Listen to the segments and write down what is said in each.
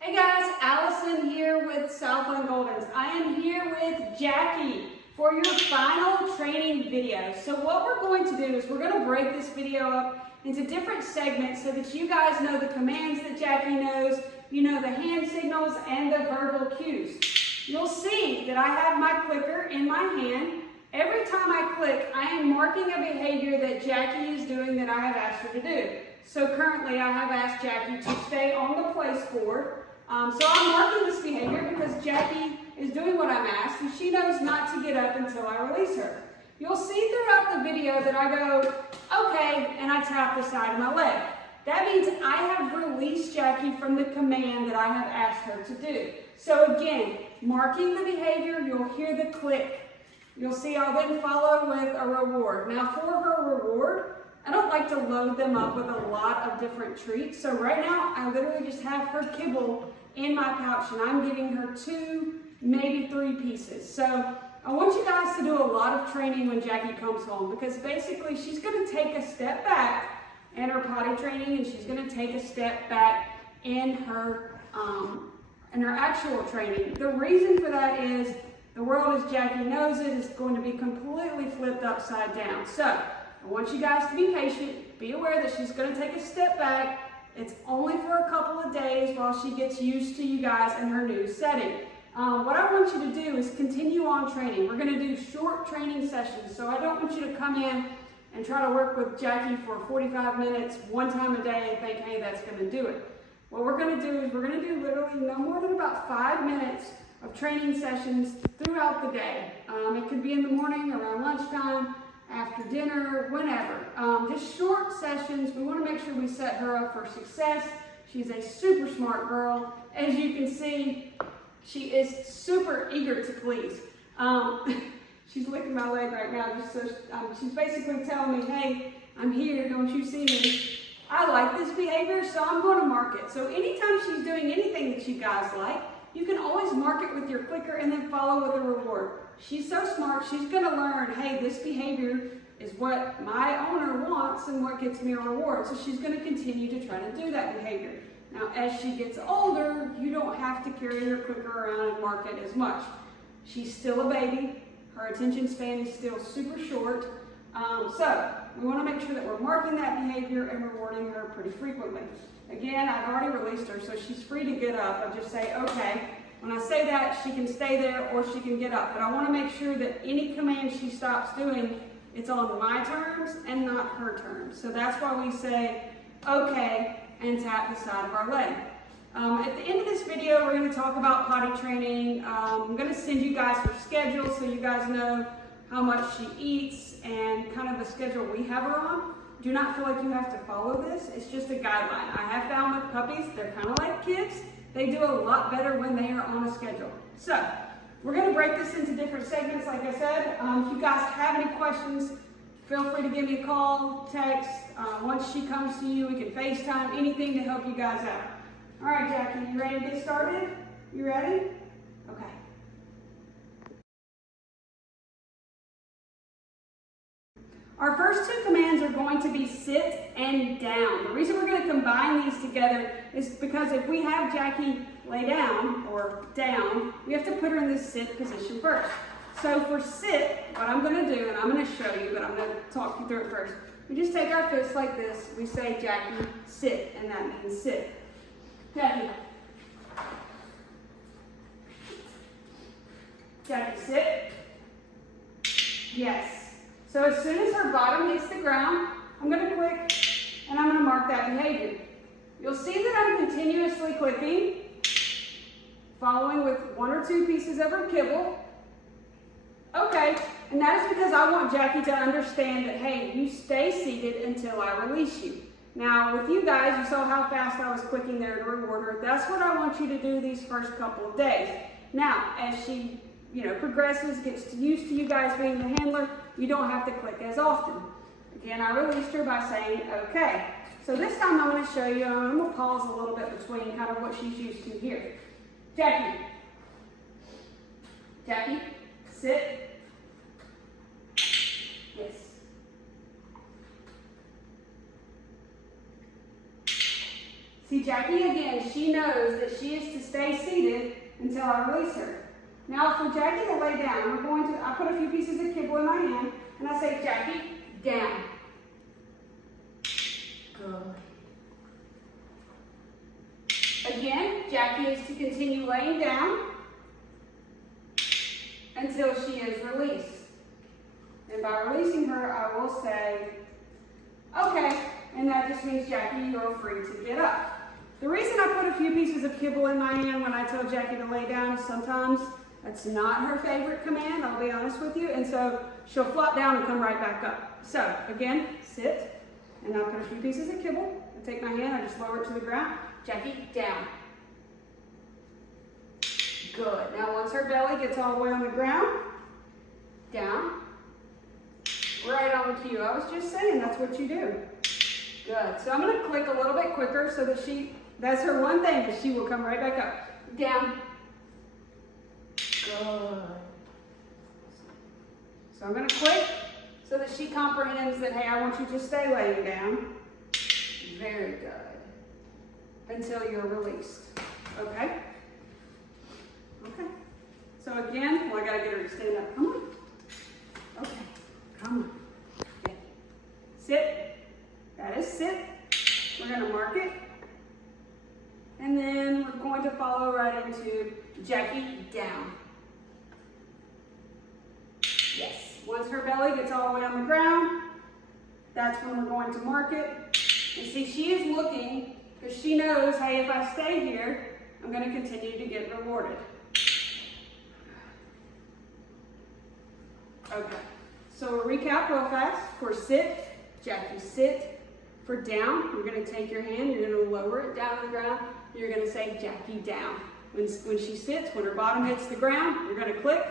Hey guys, Allison here with Southland Goldens. I am here with Jackie for your final training video. So what we're going to do is we're going to break this video up into different segments so that you guys know the commands that Jackie knows, you know the hand signals and the verbal cues. You'll see that I have my clicker in my hand. Every time I click, I am marking a behavior that Jackie is doing that I have asked her to do. So currently I have asked Jackie to stay on the place board. So I'm marking this behavior because Jackie is doing what I'm asked and she knows not to get up until I release her. You'll see throughout the video that I go, okay, and I tap the side of my leg. That means I have released Jackie from the command that I have asked her to do. So again, marking the behavior, you'll hear the click. You'll see I'll then follow with a reward. Now for her reward, I don't like to load them up with a lot of different treats. So right now, I literally just have her kibble in my pouch and I'm giving her 2, maybe 3 pieces. So I want you guys to do a lot of training when Jackie comes home because basically she's gonna take a step back in her potty training and she's gonna take a step back in her actual training. The reason for that is the world as Jackie knows it is going to be completely flipped upside down. So I want you guys to be patient, be aware that she's going to take a step back. It's only for a couple of days while she gets used to you guys in her new setting. What I want you to do is continue on training. We're going to do short training sessions, so I don't want you to come in and try to work with Jackie for 45 minutes one time a day and think, hey, that's going to do it. What we're going to do is we're going to do literally no more than about 5 minutes of training sessions throughout the day. It could be in the morning, around lunchtime, after dinner, whenever. Just short sessions. We want to make sure we set her up for success. She's a super smart girl. As you can see, she is super eager to please. She's licking my leg right now. Just so she's basically telling me, hey, I'm here, don't you see me? I like this behavior, so I'm going to mark it. So anytime she's doing anything that you guys like, you can always mark it with your clicker and then follow with a reward. She's so smart, she's going to learn, hey, this behavior is what my owner wants and what gets me a reward. So she's going to continue to try to do that behavior. Now, as she gets older, you don't have to carry your clicker around and mark it as much. She's still a baby. Her attention span is still super short. So we want to make sure that we're marking that behavior and rewarding her pretty frequently. Again, I've already released her, so she's free to get up. I just say, okay. When I say that, she can stay there or she can get up. But I want to make sure that any command she stops doing, it's on my terms and not her terms. So that's why we say, okay, and tap the side of our leg. At the end of this video, we're going to talk about potty training. I'm going to send you guys her schedule so you guys know how much she eats and kind of the schedule we have her on. Do not feel like you have to follow this. It's just a guideline. I have found with puppies, they're kind of like kids. They do a lot better when they are on a schedule. So we're going to break this into different segments, like I said. If you guys have any questions, feel free to give me a call, text. Once she comes to you, we can FaceTime, anything to help you guys out. All right, Jackie, you ready to get started? You ready? Okay. Our first 2 commands are going to be sit and down. The reason we're going to combine these together is because if we have Jackie lay down or down, we have to put her in this sit position first. So for sit, what I'm going to do, and I'm going to show you, but I'm going to talk you through it first. We just take our fists like this. We say, Jackie, sit, and that means sit. Jackie. Jackie, sit. Yes. So as soon as her bottom hits the ground, I'm going to click and I'm going to mark that behavior. You'll see that I'm continuously clicking, following with 1 or 2 pieces of her kibble. Okay, and that is because I want Jackie to understand that, hey, you stay seated until I release you. Now, with you guys, you saw how fast I was clicking there to reward her. That's what I want you to do these first couple of days. Now, as she progresses, gets used to you guys being the handler, you don't have to click as often. Again, I released her by saying, okay. So this time I'm going to show you, I'm going to pause a little bit between kind of what she's used to here. Jackie. Jackie, sit. Yes. See, Jackie, again, she knows that she is to stay seated until I release her. Now, for Jackie to lay down, I put a few pieces of kibble in my hand, and I say, Jackie, down. Good. Again, Jackie is to continue laying down until she is released. And by releasing her, I will say, okay, and that just means, Jackie, you're free to get up. The reason I put a few pieces of kibble in my hand when I tell Jackie to lay down is sometimes that's not her favorite command, I'll be honest with you, and so she'll flop down and come right back up. So, again, sit, and I'll put a few pieces of kibble. I take my hand, I just lower it to the ground. Jackie, down. Good. Now, once her belly gets all the way on the ground, down. Right on cue. I was just saying, that's what you do. Good. So I'm going to click a little bit quicker so that that's her one thing, that she will come right back up. Down. Good. So I'm going to click so that she comprehends that, hey, I want you to stay laying down. Very good. Until you're released. Okay? Okay. So again, well, I got to get her to stand up. Come on. Okay. Come on. Okay. Sit. That is sit. We're going to mark it. And then we're going to follow right into Jackie, down. Yes. Once her belly gets all the way on the ground, that's when we're going to mark it. And see, she is looking because she knows, hey, if I stay here, I'm going to continue to get rewarded. Okay. So we'll recap real fast. For sit, Jackie, sit. For down, you're going to take your hand, you're going to lower it down on the ground, you're going to say, Jackie, down. When she sits, when her bottom hits the ground, you're going to click,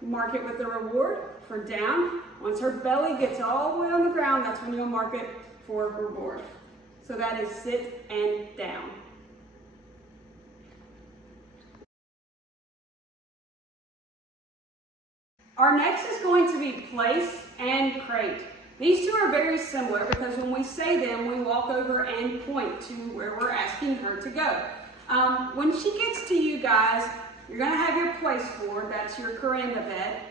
mark it with the reward for down. Once her belly gets all the way on the ground, that's when you'll mark it for reward. So that is sit and down. Our next is going to be place and crate. These two are very similar because when we say them, we walk over and point to where we're asking her to go. When she gets to you guys, you're going to have your place board, that's your Kuranda bed.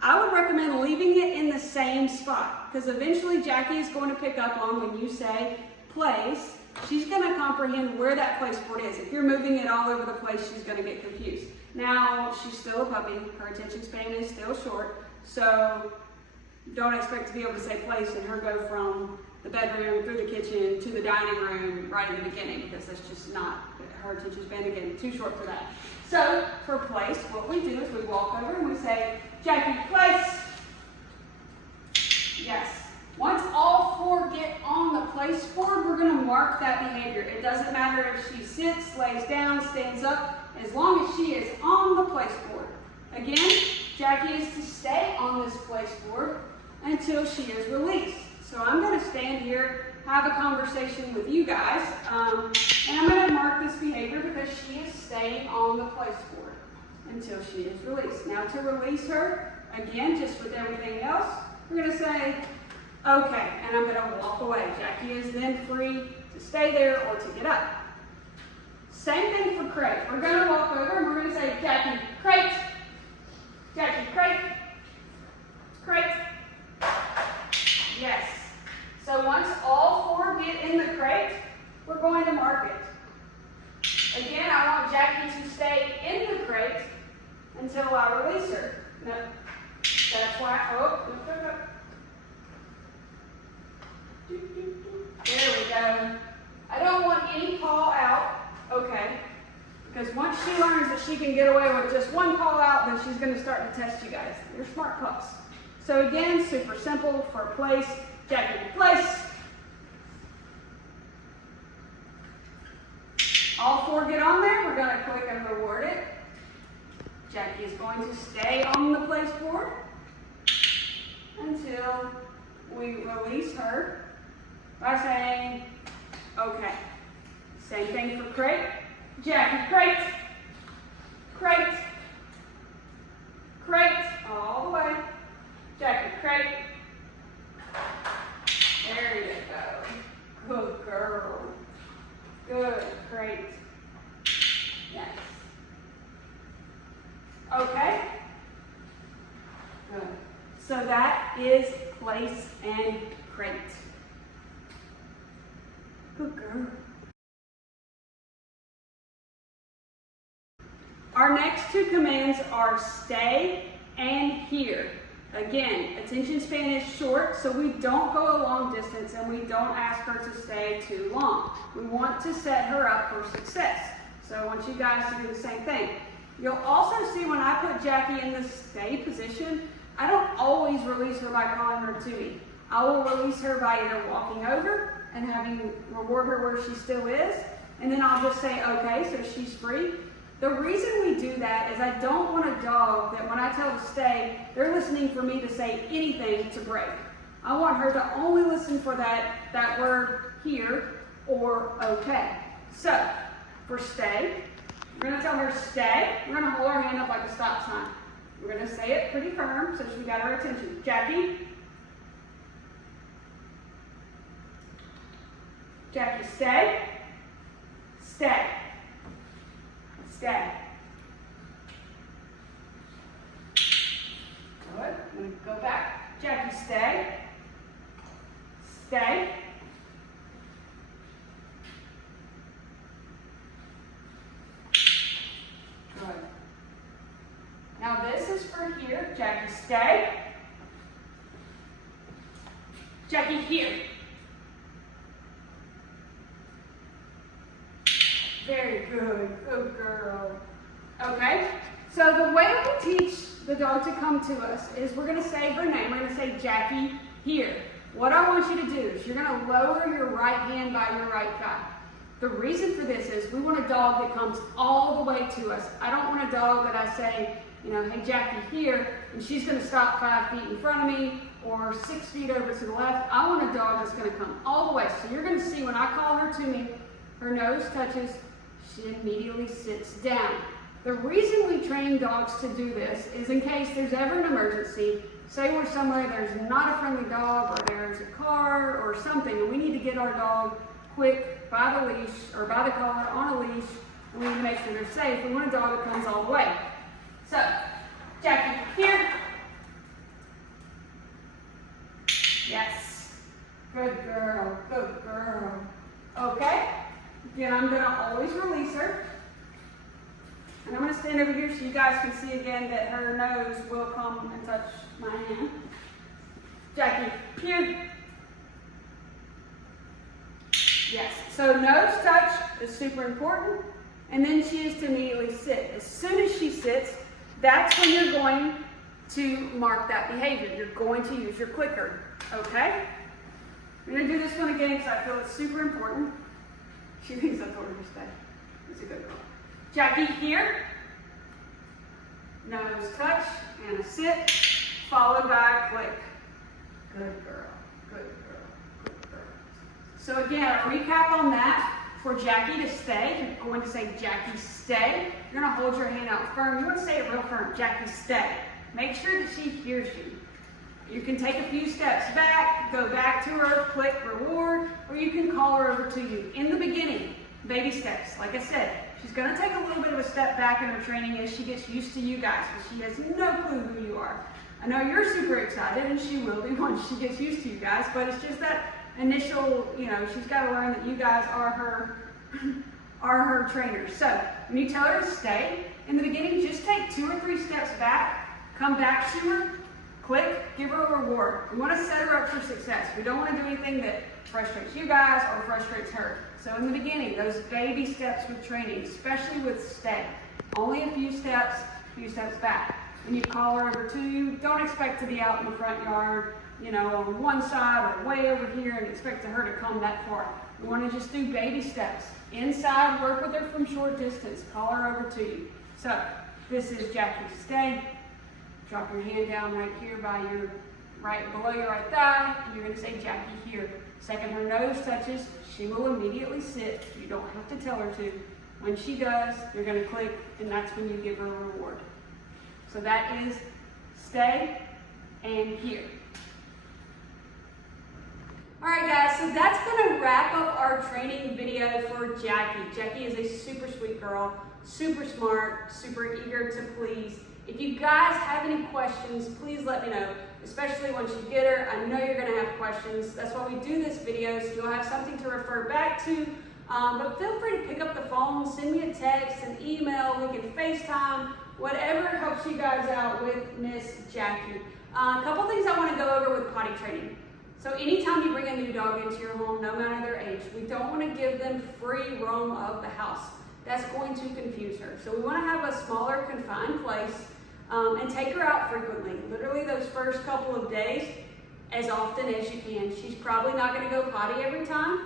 I would recommend leaving it in the same spot because eventually Jackie is going to pick up on when you say place, she's going to comprehend where that place board is. If you're moving it all over the place, she's going to get confused. Now, she's still a puppy. Her attention span is still short, so don't expect to be able to say place and her go from the bedroom through the kitchen to the dining room right in the beginning because that's just not, her attention span, again, too short for that. So, for place, what we do is we walk over and we say, Jackie, place. Yes. Once all four get on the place board, we're going to mark that behavior. It doesn't matter if she sits, lays down, stands up, as long as she is on the place board. Again, Jackie is to stay on this place board until she is released. So I'm going to stand here, have a conversation with you guys, and I'm going to mark this behavior because she is staying on the place board until she is released. Now to release her, again, just with everything else, we're going to say, okay, and I'm going to walk away. Jackie is then free to stay there or to get up. Same thing for crate. We're going to walk over and we're going to say, Jackie, crate. Jackie, crate. Crate. Yes. So once all four get in the crate, we're going to mark it. Again, I want Jackie to stay in the crate until I release her. No, that's why, there we go. I don't want any call out, okay? Because once she learns that she can get away with just one call out, then she's going to start to test you guys. You're smart pups. So again, super simple for place. Jackie, place. All four get on there. We're going to click and reward it. Jackie is going to stay on the place board until we release her by saying, okay. Same thing for crate. Jackie, crate. Crate. Crate. All the way. Jackie, crate. There you go. Good girl. Good. is place and crate. Good girl. Our next two commands are stay and here. Again, attention span is short, so we don't go a long distance and we don't ask her to stay too long. We want to set her up for success. So I want you guys to do the same thing. You'll also see when I put Jackie in the stay position, I don't always release her by calling her to me. I will release her by either walking over and having reward her where she still is, and then I'll just say, okay, so she's free. The reason we do that is I don't want a dog that when I tell to stay, they're listening for me to say anything to break. I want her to only listen for that word here or okay. So, for stay, we're gonna tell her stay. We're gonna hold our hand up like a stop sign. We're gonna say it pretty firm so she got her attention. Jackie. Jackie, stay. Stay. Stay. Good. I'm going to go back. Jackie, stay. Stay. Good. Now this is for here. Jackie, stay. Jackie, here. Very good. Good girl. Okay? So the way we teach the dog to come to us is we're going to say her name. We're going to say Jackie here. What I want you to do is you're going to lower your right hand by your right thigh. The reason for this is we want a dog that comes all the way to us. I don't want a dog that I say, you know, hey Jackie here, and she's going to stop 5 feet in front of me or 6 feet over to the left. I want a dog that's going to come all the way. So you're going to see when I call her to me, her nose touches, she immediately sits down. The reason we train dogs to do this is in case there's ever an emergency, say we're somewhere there's not a friendly dog or there's a car or something and we need to get our dog quick by the leash or by the collar on a leash and we need to make sure they're safe. We want a dog that comes all the way. So, Jackie, here. Yes. Good girl, good girl. Okay. Again, I'm going to always release her. And I'm going to stand over here so you guys can see again that her nose will come and touch my hand. Jackie, here. Yes. So nose touch is super important. And then she is to immediately sit. As soon as she sits, that's when you're going to mark that behavior. You're going to use your clicker. Okay? I'm going to do this one again because I feel it's super important. She thinks I told her to stay. It's a good girl. Jackie, here. Nose touch and a sit, followed by a click. Good girl. Good girl. Good girl. So again, a recap on that. For Jackie to stay, you're going to say Jackie, stay. You're going to hold your hand out firm. You want to say it real firm. Jackie, stay. Make sure that she hears you. You can take a few steps back, go back to her, click reward, or you can call her over to you. In the beginning, baby steps. Like I said, she's going to take a little bit of a step back in her training as she gets used to you guys, because she has no clue who you are. I know you're super excited, and she will be once she gets used to you guys, but it's just that initial, you know, she's got to learn that you guys are her trainers. So when you tell her to stay, in the beginning, just take 2 or 3 steps back, come back to her, click, give her a reward. We want to set her up for success. We don't want to do anything that frustrates you guys or frustrates her. So in the beginning, those baby steps with training, especially with stay. Only a few steps back. When you call her over to you, don't expect to be out in the front yard, you know, on one side or way over here and expect her to come that far. We want to just do baby steps. Inside, work with her from short distance. Call her over to you. So this is Jackie, stay. Drop your hand down right here by your below your right thigh, and you're going to say Jackie here. Second her nose touches, she will immediately sit. You don't have to tell her to. When she does, you're going to click, and that's when you give her a reward. So that is stay and here. All right, guys, so that's going to wrap up our training video for Jackie. Jackie is a super sweet girl, super smart, super eager to please. If you guys have any questions, please let me know. especially once you get her. I know you're gonna have questions. That's why we do this video, so you'll have something to refer back to. But feel free to pick up the phone, send me a text, an email, we can FaceTime, whatever helps you guys out with Miss Jackie. A couple things I want to go over with potty training. So anytime you bring a new dog into your home, no matter their age, we don't want to give them free roam of the house. That's going to confuse her. So we want to have a smaller confined place and take her out frequently. Literally those first couple of days, as often as you can. She's probably not going to go potty every time,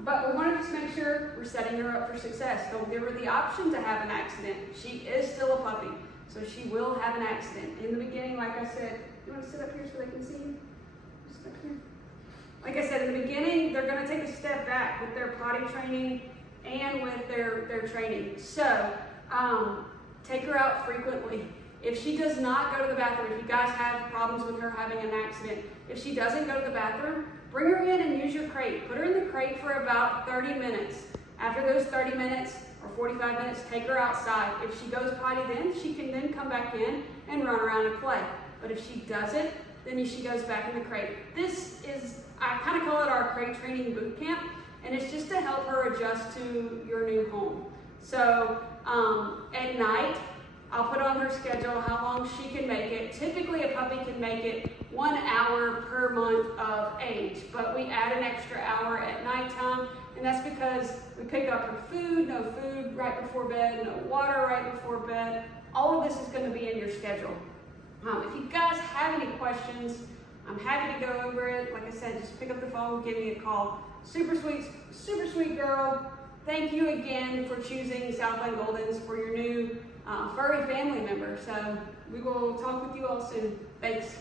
but we want to just make sure we're setting her up for success. Don't give her the option to have an accident. She is still a puppy, so she will have an accident. In the beginning, like I said, you want to sit up here so they can see you? Sit up here. Like I said, in the beginning, they're going to take a step back with their potty training and with their training. So take her out frequently. If she does not go to the bathroom, if you guys have problems with her having an accident, if she doesn't go to the bathroom, bring her in and use your crate. Put her in the crate for about 30 minutes. After those 30 minutes or 45 minutes, take her outside. If she goes potty then, she can then come back in and run around and play. But if she doesn't, then she goes back in the crate. This is, I kind of call it our crate training boot camp, and it's just to help her adjust to your new home. So at night, I'll put on her schedule how long she can make it. Typically a puppy can make it 1 hour per month of age, but we add an extra hour at nighttime, and that's because we pick up her food, no food right before bed, no water right before bed. All of this is going to be in your schedule. If you guys have any questions, I'm happy to go over it. Like I said, just pick up the phone, give me a call. Super sweet girl. Thank you again for choosing Southland Goldens for your new furry family member. So we will talk with you all soon. Thanks.